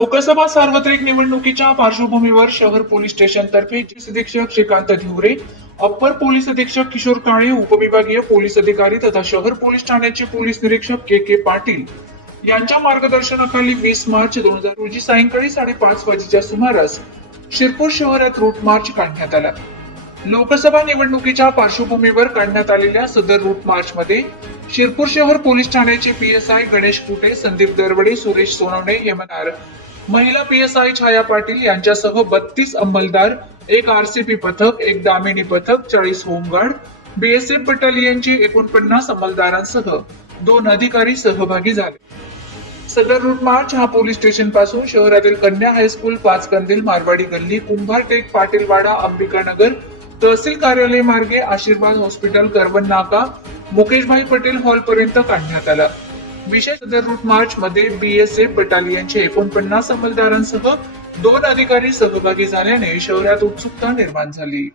लोकसभा सार्वत्रिक निवडणुकीच्या पार्श्वभूमीवर शहर पोलीस स्टेशन तर्फे पोलीस अधीक्षक श्रीकांत धिवरे अप्पर पोलीस अधीक्षक किशोर काळे उपविभागीय पोलीस अधिकारी तथा शहर पोलीस ठाण्याचे पोलीस निरीक्षक के के पाटील यांच्या मार्गदर्शनाखाली वीस मार्च दोन हजार रोजी सायंकाळी साडेपाच वाजेच्या सुमारास शिरपूर शहरात रूट मार्च काढण्यात आला. लोकसभा निवडणुकीच्या पार्श्वभूमीवर काढण्यात आलेल्या सदर रूट मार्च मध्ये शिरपूर शहर पोलीस ठाण्याचे पीएसआय गणेश कुटे संदीप दरवडे सुरेश सोनवणे हेमनार महिला पीएसआय छाया पाटील यांच्यासह बत्तीस अंमलदार एक आरसीपी पथक एक दामिनी पथक चाळीस होमगार्ड बीएसएफ बटालियनची एकोणपन्नास अंमलदारांसह दोन अधिकारी सहभागी झाले. सदर रूट मार्च हा पोलीस स्टेशनपासून शहरातील कन्या हायस्कूल पाच कंदील मारवाडी गल्ली कुंभारटेक पाटीलवाडा अंबिकानगर तहसील कार्यालय मार्गे आशीर्वाद हॉस्पिटल करवन नाका मुकेशभाई पटेल हॉल पर्यंत काढण्यात आला. विशेष रूट मार्च मध्ये बीएसएफ बटालियनचे एकोणपन्नास अंमलदारांसह दोन अधिकारी सहभागी झाल्याने शहरात उत्सुकता निर्माण झाली.